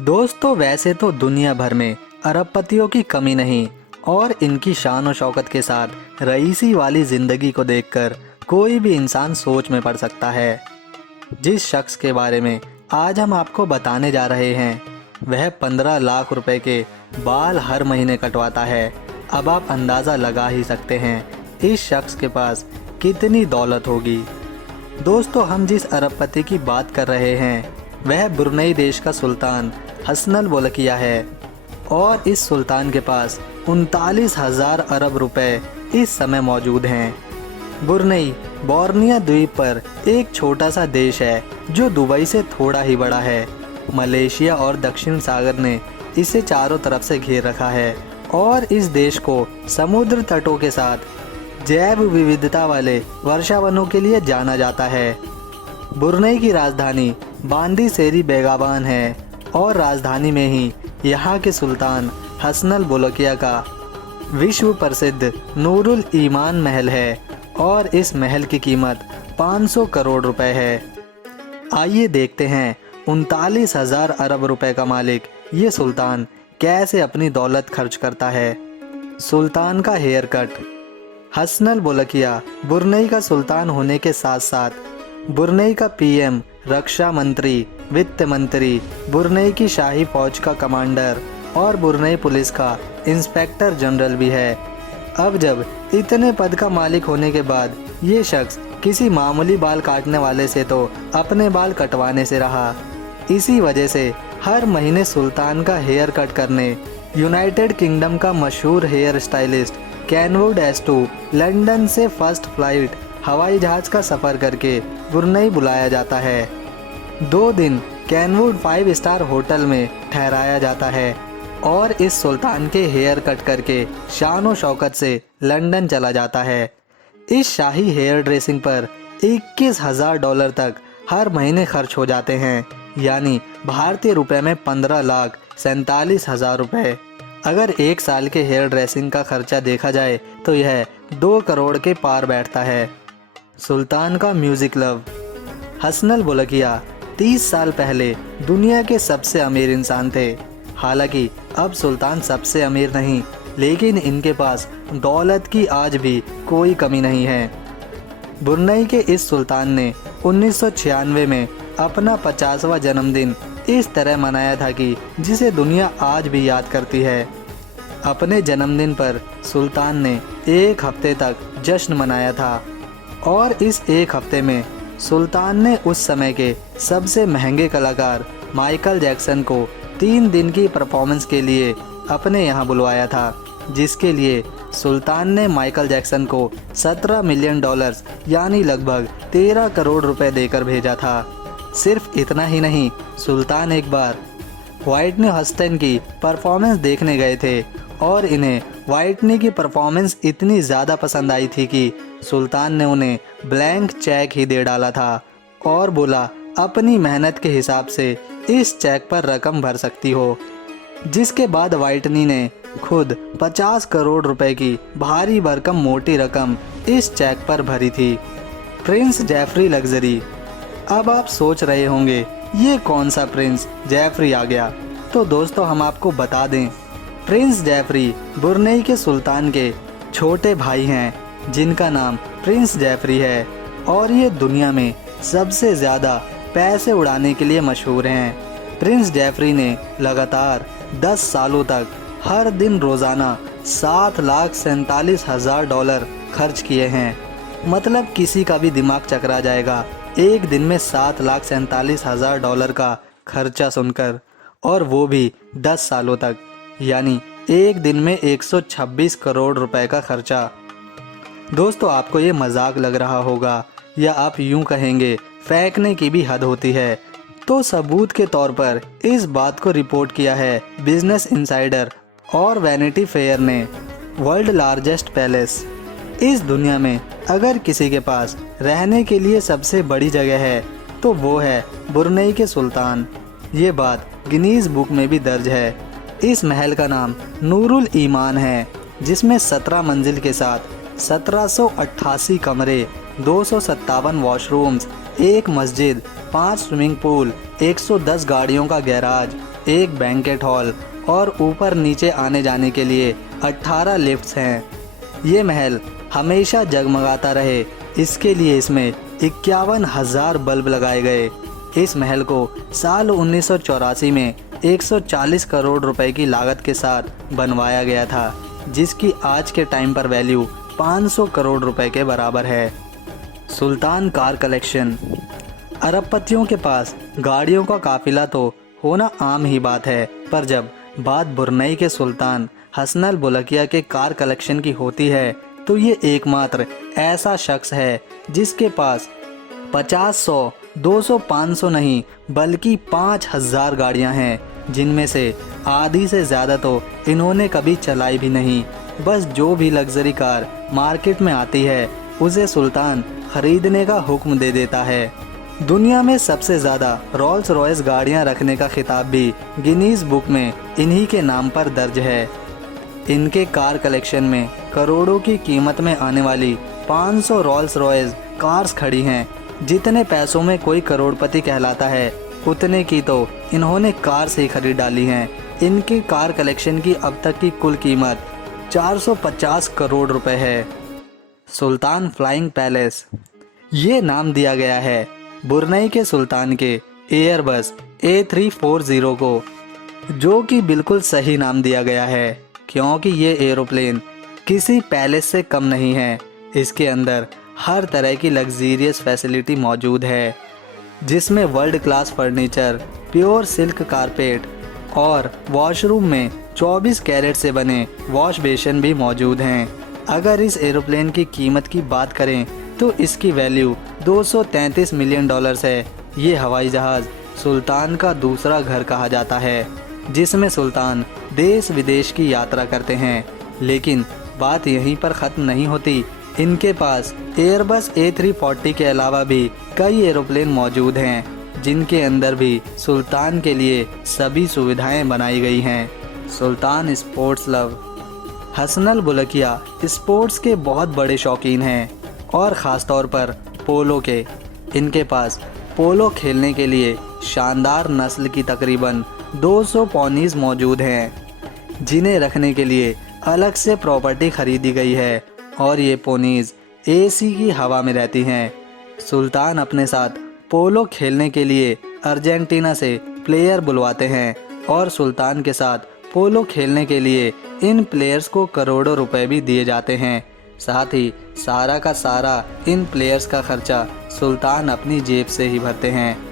दोस्तों, वैसे तो दुनिया भर में अरबपतियों की कमी नहीं और इनकी शान और शौकत के साथ रईसी वाली जिंदगी को देखकर कोई भी इंसान सोच में पड़ सकता है। जिस शख्स के बारे में आज हम आपको बताने जा रहे हैं वह 15 लाख रुपए के बाल हर महीने कटवाता है। अब आप अंदाज़ा लगा ही सकते हैं इस शख्स के पास कितनी दौलत होगी। दोस्तों, हम जिस अरबपति की बात कर रहे हैं वह ब्रुनेई देश का सुल्तान हसनल बोलकिया है और इस सुल्तान के पास 39,000 अरब रुपए इस समय मौजूद हैं। ब्रुनेई बोर्निया द्वीप पर एक छोटा सा देश है जो दुबई से थोड़ा ही बड़ा है। मलेशिया और दक्षिण सागर ने इसे चारों तरफ से घेर रखा है और इस देश को समुद्र तटों के साथ जैव विविधता वाले वर्षावनों के लिए जाना जाता है। ब्रुनेई की राजधानी बांदी सेरी बेगाबान है और राजधानी में ही यहाँ के सुल्तान हसनल बोलकिया का विश्व प्रसिद्ध नूरुल ईमान महल है और इस महल की कीमत 500 करोड़ रुपए है। आइए देखते हैं 39,000 अरब रुपए का मालिक ये सुल्तान कैसे अपनी दौलत खर्च करता है। सुल्तान का hair cut. Hassanal Bolkiah Brunei का सुल्तान होने के साथ साथ ब्रुनेई का पीएम, रक्षा मंत्री, वित्त मंत्री, ब्रुनेई की शाही फौज का कमांडर और ब्रुनेई पुलिस का इंस्पेक्टर जनरल भी है। अब जब इतने पद का मालिक होने के बाद ये शख्स किसी मामूली बाल काटने वाले से तो अपने बाल कटवाने से रहा। इसी वजह से हर महीने सुल्तान का हेयर कट करने यूनाइटेड किंगडम का मशहूर हेयर स्टाइलिस्ट केनवुड एस्टू लंदन से फर्स्ट फ्लाइट हवाई जहाज का सफ़र करके ब्रुनेई बुलाया जाता है। 2 दिन केनवुड 5 स्टार होटल में ठहराया जाता है और इस सुल्तान के हेयर कट करके शान और शौकत से लंदन चला जाता है। इस शाही हेयर ड्रेसिंग पर $21,000 तक हर महीने खर्च हो जाते हैं, यानी भारतीय रुपए में 15,47,000 रुपए। अगर 1 साल के हेयर ड्रेसिंग का खर्चा देखा जाए तो यह 2 करोड़ के पार बैठता है। सुल्तान का म्यूजिक लव। हसनल बोलकिया 30 साल पहले दुनिया के सबसे अमीर इंसान थे। हालांकि अब सुल्तान सबसे अमीर नहीं, लेकिन इनके पास दौलत की आज भी कोई कमी नहीं है। ब्रुनेई के इस सुल्तान ने 1996 में अपना 50वां जन्मदिन इस तरह मनाया था कि जिसे दुनिया आज भी याद करती है। अपने जन्मदिन पर सुल्तान ने 1 हफ्ते तक जश्न मनाया था और इस 1 हफ्ते में सुल्तान ने उस समय के सबसे महंगे कलाकार माइकल जैक्सन को 3 दिन की परफॉर्मेंस के लिए अपने यहाँ बुलवाया था, जिसके लिए सुल्तान ने माइकल जैक्सन को $17 मिलियन यानी लगभग 13 करोड़ रुपए देकर भेजा था। सिर्फ इतना ही नहीं, सुल्तान एक बार व्हाइटनी ह्यूस्टन की परफॉर्मेंस देखने गए थे और इन्हें व्हाइटनी की परफॉर्मेंस इतनी ज़्यादा पसंद आई थी कि सुल्तान ने उन्हें ब्लैंक चेक ही दे डाला था और बोला अपनी मेहनत के हिसाब से इस चेक पर रकम भर सकती हो। जिसके बाद व्हाइटनी ने खुद 50 करोड़ रुपए की भारी भरकम मोटी रकम इस चेक पर भरी थी। Prince Jefri luxury. अब आप सोच रहे होंगे ये कौन सा प्रिंस जेफरी आ गया। तो दोस्तों, हम आपको बता दें, प्रिंस जेफरी ब्रुनेई के सुल्तान के छोटे भाई हैं जिनका नाम प्रिंस जेफरी है और ये दुनिया में सबसे ज़्यादा पैसे उड़ाने के लिए मशहूर हैं। प्रिंस जेफरी ने लगातार 10 सालों तक हर दिन रोज़ाना $7,47,000 खर्च किए हैं। मतलब किसी का भी दिमाग चकरा जाएगा एक दिन में $7,47,000 का खर्चा सुनकर, और वो भी 10 सालों तक, यानी एक दिन में 126 करोड़ रुपए का खर्चा। दोस्तों, आपको ये मजाक लग रहा होगा या आप यूं कहेंगे फेंकने की भी हद होती है, तो सबूत के तौर पर इस बात को रिपोर्ट किया है बिजनेस इनसाइडर और वैनिटी फेयर ने। World largest palace. इस दुनिया में अगर किसी के पास रहने के लिए सबसे बड़ी जगह है तो वो है ब्रुनेई के सुल्तान। ये बात गिनीज बुक में भी दर्ज है। इस महल का नाम नूरुल ईमान है, जिसमें 17 मंजिल के साथ 1788 कमरे, 257 वॉशरूम्स, एक मस्जिद, 5 स्विमिंग पूल, 110 गाड़ियों का गैराज, एक बैंकेट हॉल और ऊपर नीचे आने जाने के लिए 18 लिफ्ट्स हैं। ये महल हमेशा जगमगाता रहे, इसके लिए इसमें 51,000 बल्ब लगाए गए। इस महल को साल 1984 में 140 करोड़ रुपए की लागत के साथ बनवाया गया था, जिसकी आज के टाइम पर वैल्यू 500 करोड़ रुपए के बराबर है। सुल्तान कार कलेक्शन। अरबपतियों के पास गाड़ियों का काफिला तो होना आम ही बात है, पर जब बात ब्रुनेई के सुल्तान हसन अल बुलकिया के कार कलेक्शन की होती है तो ये एकमात्र ऐसा शख्स है जिसके पास 50, 100, 200, 500 नहीं बल्कि 5,000 गाड़ियां हैं, जिनमें से आधी से ज़्यादा तो इन्होंने कभी चलाई भी नहीं। बस जो भी लग्जरी कार मार्केट में आती है उसे सुल्तान खरीदने का हुक्म दे देता है। दुनिया में सबसे ज़्यादा रोल्स रॉयस गाड़ियां रखने का खिताब भी गिनीज बुक में इन्हीं के नाम पर दर्ज है। इनके कार कलेक्शन में करोड़ों की कीमत में आने वाली 500 रोल्स रॉयस कार्स खड़ी हैं। जितने पैसों में कोई करोड़पति कहलाता है उतने की तो इन्होंने कार से ही खरीद डाली हैं। इनकी कार कलेक्शन की अब तक की कुल कीमत 450 करोड़ रुपए है। सुल्तान फ्लाइंग पैलेस। ये नाम दिया गया है ब्रुनेई के सुल्तान के एयरबस A340 को, जो कि बिल्कुल सही नाम दिया गया है क्योंकि ये एरोप्लेन किसी पैलेस से कम नहीं है। इसके अंदर हर तरह की लग्जीरियस फैसिलिटी मौजूद है, जिसमें world class furniture, pure silk carpet और वॉशरूम में 24 कैरेट से बने वॉश बेसिन भी मौजूद हैं। अगर इस एरोप्लेन की कीमत की बात करें तो इसकी वैल्यू $233 मिलियन है। ये हवाई जहाज़ सुल्तान का दूसरा घर कहा जाता है, जिसमें सुल्तान देश विदेश की यात्रा करते हैं। लेकिन बात यहीं पर ख़त्म नहीं होती। इनके पास एयरबस A340 के अलावा भी कई एरोप्लेन मौजूद हैं, जिनके अंदर भी सुल्तान के लिए सभी सुविधाएं बनाई गई हैं। सुल्तान स्पोर्ट्स लव। हसन अल बुलकिया स्पोर्ट्स के बहुत बड़े शौकीन हैं और ख़ास तौर पर पोलो के। इनके पास पोलो खेलने के लिए शानदार नस्ल की तकरीबन 200 पोनीज मौजूद हैं, जिन्हें रखने के लिए अलग से प्रॉपर्टी खरीदी गई है और ये पोनीज AC की हवा में रहती हैं। सुल्तान अपने साथ पोलो खेलने के लिए अर्जेंटीना से प्लेयर बुलवाते हैं और सुल्तान के साथ पोलो खेलने के लिए इन प्लेयर्स को करोड़ों रुपए भी दिए जाते हैं। साथ ही सारा का सारा इन प्लेयर्स का खर्चा सुल्तान अपनी जेब से ही भरते हैं।